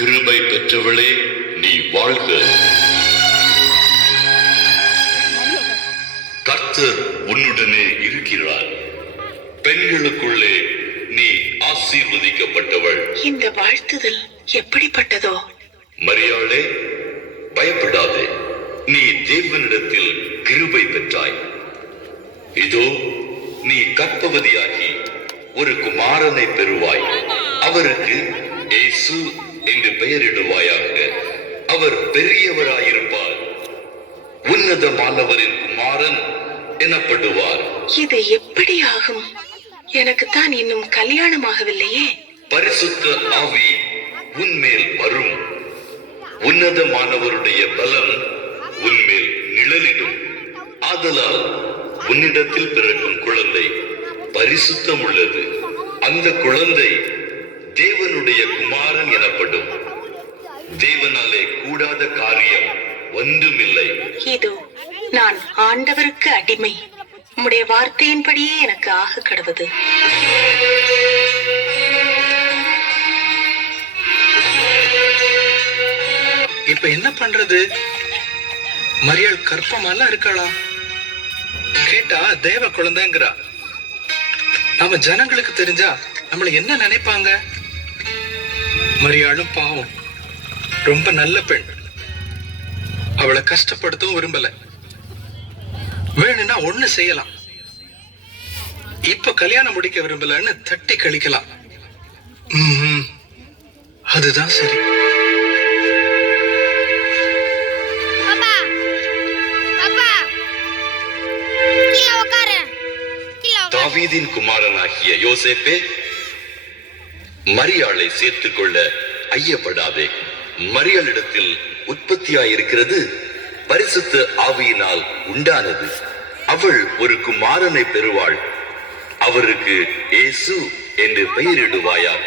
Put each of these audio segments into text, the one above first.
கிருபை பெற்றவளே நீ வாழ்க. கர்த்தர் உன்னுடனே இருக்கிறார். பெண்களுக்குள்ளே நீ ஆசீர்வதிக்கப்பட்டவள். இந்த வாழ்த்துதல் எப்படிப்பட்டதோ? மரியாளே, பயப்படாதே, நீ தேவனிடத்தில் கிருபை பெற்றாய். இதோ நீ கர்ப்பவதியாகி ஒரு குமாரனை பெறுவாய். அவருக்கு இயேசு என்று பெயரிடுவாயாக. அவர் பெரியவராயிருப்பார், உன்னதமானவரின் குமாரன் எனப்படுவார். இது எப்படி ஆகும்? எனக்குத்தான் இன்னும் கல்யாணமாகவில்லையே. பரிசுத்த ஆவி உன்மேல் வரும். உன்னதமானவருடைய பலம் உன்மேல் நிழலிடும். ஆதலால் உன்னிடத்தில் பிறக்கும் குழந்தை பரிசுத்தம் உள்ளது. அந்த குழந்தை தேவனுடைய குமாரன் எனப்படும். தேவனாலே கூடாத காரியம் ஒன்றுமில்லை. இதோ நான் ஆண்டவருக்கு அடிமை. உம்முடைய வார்த்தையின்படியே எனக்கு ஆக கடவுது. இப்ப என்ன பண்றது? மரியாள் கற்பமெல்லாம் இருக்காளா? கேட்டா தேவ குழந்தைங்கிறா. நம்ம ஜனங்களுக்கு தெரிஞ்சா நம்மள என்ன நினைப்பாங்க? மரியாளும் பாவம், ரொம்ப நல்ல பெண். அவளை கஷ்டப்படுத்தவும் விரும்பல. வேணும்னா ஒண்ணு செய்யலாம். இப்ப கல்யாணம் முடிக்க விரும்பலன்னு தட்டி கழிக்கலாம். அதுதான் சரி. தாவீதின் குமாரனாகிய யோசேப்பே, மரியாளை சேர்த்துக் கொள்ள ஐயப்படாதே. மரியாளிடத்தில் உற்பத்தியாயிருக்கிறது பரிசுத்த ஆவியினால் உண்டானது. அவள் ஒரு குமாரனை பெறுவாள். அவருக்கு இயேசு என்று பெயரிடுவாயாக.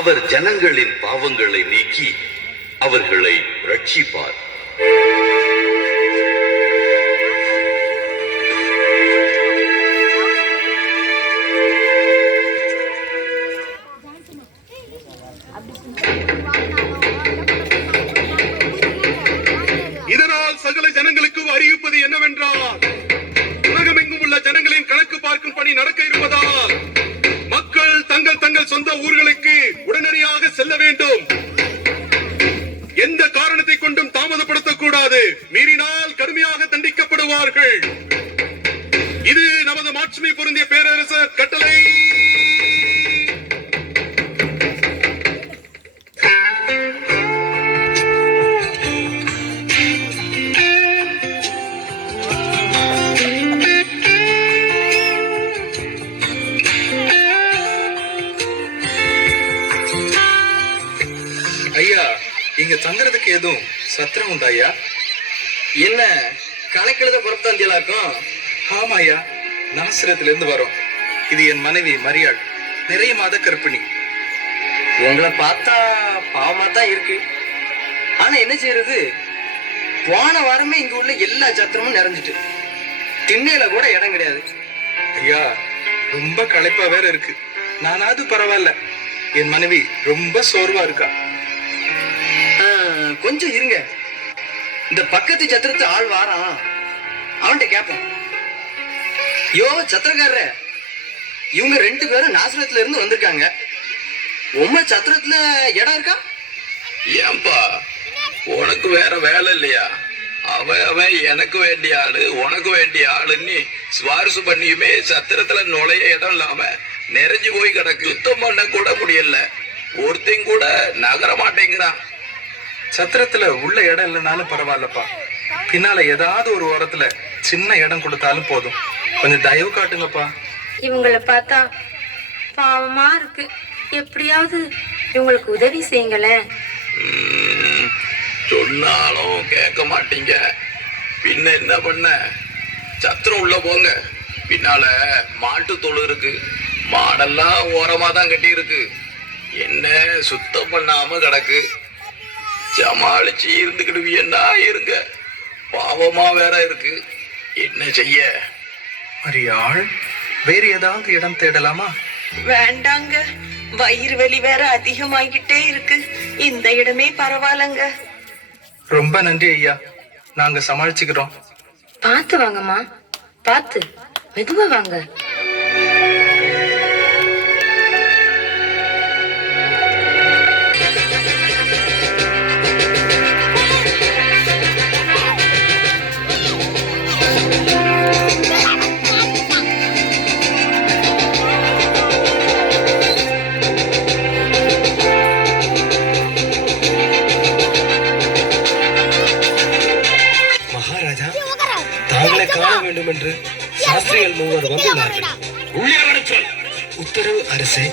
அவர் ஜனங்களின் பாவங்களை நீக்கி அவர்களை ரட்சிப்பார். இதனால் சகல ஜனங்களுக்கு அறிவிப்பது என்னவென்றால், உலகமெங்கும் உள்ள ஜனங்களின் கணக்கு பார்க்கும் பணி நடக்க இருப்பதால் மக்கள் தங்கள் தங்கள் சொந்த ஊர்களுக்கு உடனடியாக செல்ல வேண்டும். எந்த காரணத்தை கொண்டும் தாமதப்படுத்தக்கூடாது. மீறினால் கடுமையாக தண்டிக்கப்படுவார்கள். இது நமது மாட்சிமை பொருந்திய பேரரசர் கட்டளை. ஐயா, இங்க தங்குறதுக்கு எதுவும் சத்திரம் உண்டா ஐயா? என்ன கணக்கெழுத புறத்தாந்தியலாக்கும்? ஆமா ஐயா, நாசிரத்துல இருந்து வரோம். இது என் மனைவி மரியாள், நிறைய மாத கர்ப்பிணி. உங்களை பார்த்தா பாவமா தான் இருக்கு. ஆனா என்ன செய்யறது? போன வாரமே இங்க உள்ள எல்லா சத்திரமும் நிறைஞ்சிட்டு, திண்ணையில கூட இடம் கிடையாது. ஐயா, ரொம்ப களைப்பா வேற இருக்கு. நானாவது பரவாயில்ல, என் மனைவி ரொம்ப சோர்வா இருக்கா. கொஞ்சம் இருங்க, இந்த பக்கத்து சத்திரத்து ஆள் வாரான், அவன்கிட்ட கேப்போம். யோ சத்திரக்காரர, இவங்க 2 பேரும் நாசரத்துல இருந்து வந்திருக்காங்க. உம்ம சத்திரத்துல இடம் இருக்கா? ஏன்பா, உனக்கு வேற வேலை இல்லையா? அவன் எனக்கு வேண்டிய ஆளு, உனக்கு வேண்டிய ஆளுன்னு சிபாரிசு பண்ணியுமே சத்திரத்துல நுழைய இடம் இல்லாம நிறைஞ்சு போய் கிடக்கு. சுத்தம் பண்ண கூட முடியல. ஒருத்தையும் கூட நகர மாட்டேங்கிறான். சத்திரத்துல உள்ள இடம் இல்லைனாலும் பரவாயில்லப்பா, பின்னால ஏதாவது ஒரு ஓரத்துல சின்ன இடம் கொடுத்தாலும் போதும். கொஞ்சம் தயவு காட்டுங்கப்பா. இவங்களை பார்த்தா பாவமா இருக்கு. எப்படியாவது இவங்களுக்கு உதவி செய்யுங்களேன். சொன்னாலும் கேட்க மாட்டீங்க. பின்ன என்ன பண்ண? சத்திரம் உள்ள போங்க. பின்னால மாட்டு தொழு இருக்கு. மாடெல்லாம் ஓரமா தான் கட்டி இருக்கு. என்ன சுத்தம் பண்ணாம கிடக்கு. சமாளிச்சு இருந்துக்கிடுவியன்னா இருங்க. பாவமா வேற இருக்கு. என்ன செய்ய? மரியாள், வேற ஏதாவது இடம் தேடலாமா? வேண்டாங்க, வயிறு வலி வேற அதிகமாகிட்டே இருக்கு. இந்த இடமே பரவாயில்லங்க. ரொம்ப நன்றி ஐயா, நாங்க சமாளிச்சுக்கிறோம். பார்த்து வாங்கம்மா, பார்த்து மெதுவா வாங்க. மகாராஜா, தாங்களை காண வேண்டும் என்று சாஸ்திரிகள் மூவர் வந்துள்ளார்கள். உள்ளே வரச் சொல். உத்தரவு அரசே.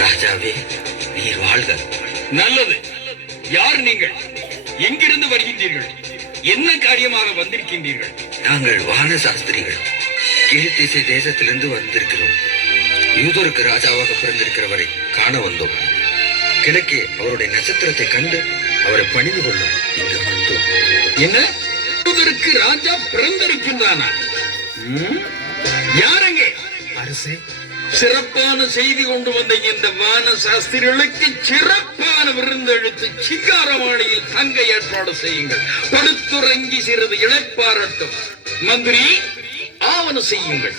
ராஜாவே, நீர் வாழ்க. நல்லது. யார் நீங்கள்? எங்கிருந்து வருகின்றீர்கள்? என்ன காரியமாக வந்திருக்கின்றீர்கள்? நாங்கள் வான சாஸ்திரிகள் கீழ்த்திசை தேசத்திலிருந்து வந்திருக்கிறோம். யூதருக்கு ராஜாவாக பிறந்திருக்கிறவரை காண வந்தோம். கிழக்கே அவருடைய நட்சத்திரத்தை கண்டு அவரை பணிந்து கொள்ளும் இங்கு வந்தோம். என்ன? யூதருக்கு ராஜா பிறந்திருக்கின்றானா? யாரங்கே? அரசே, சிறப்பான செய்தி கொண்டு வந்த இந்த வான சாஸ்திரிகளுக்கு சிறப்பான விருந்தெழுத்து சிங்காரமாளியில் தங்க ஏற்பாடு செய்யுங்கள். படுத்துறங்கி சிறிது இளைப்பாரட்டும். மந்திரி, ஆவணம் செய்யுங்கள்.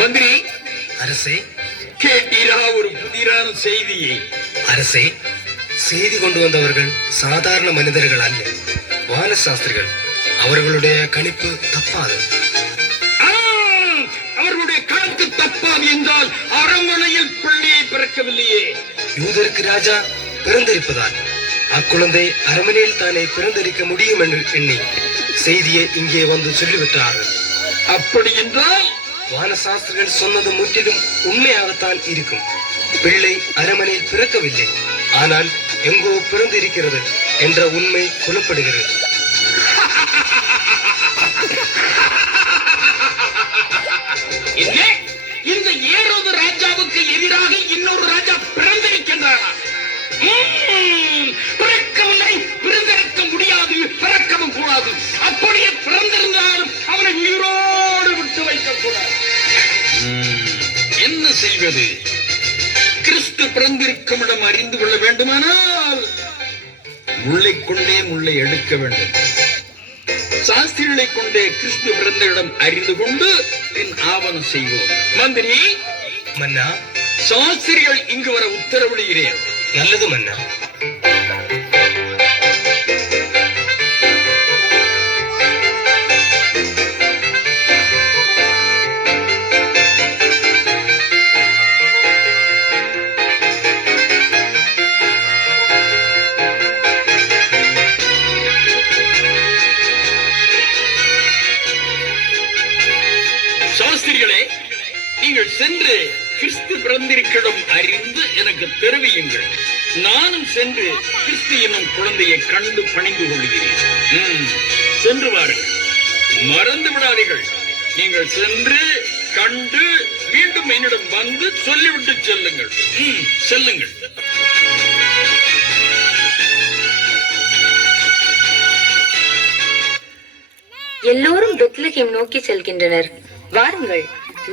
மந்திரி. அரசே. கேட்டீரா ஒரு புதிரான செய்தியை? அரசே, செய்தி கொண்டு வந்தவர்கள் சாதாரண மனிதர்கள் அல்ல, வான சாஸ்திரிகள். அவர்களுடைய கணிப்பு தப்பாது. அவர்களுடைய கணக்கு தப்பாது என்றால் அரண்மனையில் பிள்ளையை பிறக்கவில்லையே. யூதருக்கு ராஜா பிறந்திருப்பதால் அக்குழந்தை அரண்மனையில் தானே பிறந்திருக்க முடியும் என்று எண்ணி செய்தியை இங்கே வந்து சொல்லிவிட்டார்கள். அப்படி என்றால் வான சாஸ்திரிகள் சொன்னது முற்றிலும் உண்மையாகத்தான் இருக்கும். பிள்ளை அரண்மனையில் பிறக்கவில்லை, ஆனால் எங்கோ பிறந்திருக்கிறது என்ற உண்மை புலப்படுகிறது. என்ன? இந்த ஏரோது ராஜாவுக்கு எதிராக இன்னொரு ராஜா பிறந்திருக்கின்றாரா? பிறக்கவில்லை, பிறந்திருக்க முடியாது, பிறக்கவும் கூடாது. அப்படியே பிறந்திருந்தாலும் அவனை உயிரோடு விட்டு வைக்க கூடாது. என்ன செய்வது? கிறிஸ்து பிறந்திருக்கும் இடம் அறிந்து கொள்ள வேண்டுமானால் முள்ளை கொண்டே முள்ளை எடுக்க வேண்டும். சாஸ்திரிகளை கொண்டே கிறிஸ்து பிறந்த இடம் அறிந்து கொண்டு பின் ஆவணம் செய்வோம். மந்திரி. மன்னா. சாஸ்திரிகள் இங்கு வர உத்தரவிடுகிறேன். நல்லது மன்னா. சாஸ்திரிகளே, நீங்கள் சென்று கிறிஸ்து பிறந்திருக்கிடம் அறிந்து எனக்கு தெரிவியுங்கள். நானும் சென்று கிறிஸ்து என்னும் குழந்தையை கண்டு பணிந்து கொள்கிறேன். சென்று வாருங்கள். மறந்து விடாதீர்கள். நீங்கள் சென்று கண்டு மீண்டும் என்னிடம் வந்து சொல்லிவிட்டு செல்லுங்கள். செல்லுங்கள். எல்லோரும் பெத்லகேம் நோக்கி செல்கின்றனர். வாருங்கள்,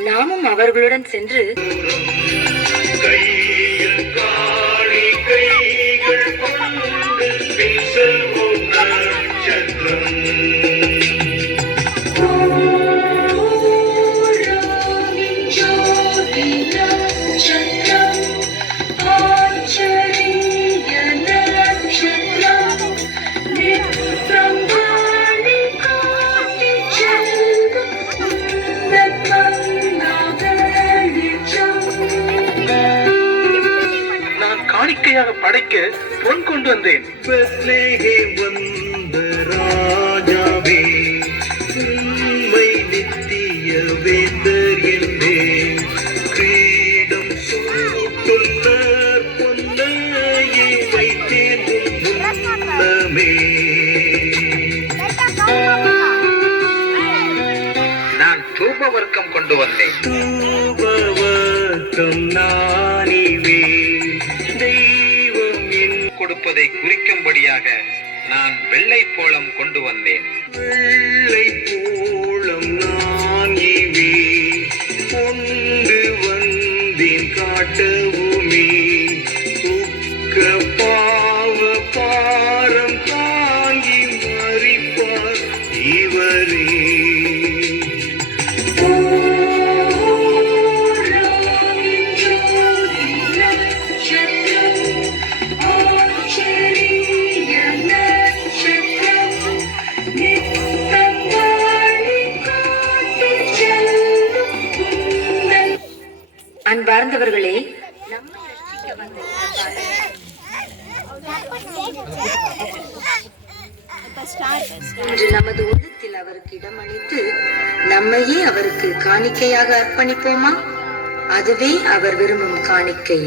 நாமும் அவர்களுடன் சென்று காணிக்கையாக படைக்க பொன் கொண்டு வந்தேன். வந்த ராஜாவே, உண்மை நித்திய வேந்தர் என்றே கொண்டு வந்தேன். தூபவர்க்கம் நானிவே தெய்வம் என் கொடுப்பதை குறிக்கும்படியாக நான் வெள்ளை போளம் கொண்டு வந்தேன். வெள்ளை போலம் நான் இவே கொண்டு வந்தேன் காட்டவுமே துக்க பாவ பாரம் தாங்கி மறிப்பார் இவரே. அன்பார்ந்தவர்களே, இன்று நமது உள்ளத்தில் அவருக்கு இடமளித்து நம்மையே அவருக்கு காணிக்கையாக அர்ப்பணிப்போமா? அதுவே அவர் விரும்பும் காணிக்கை.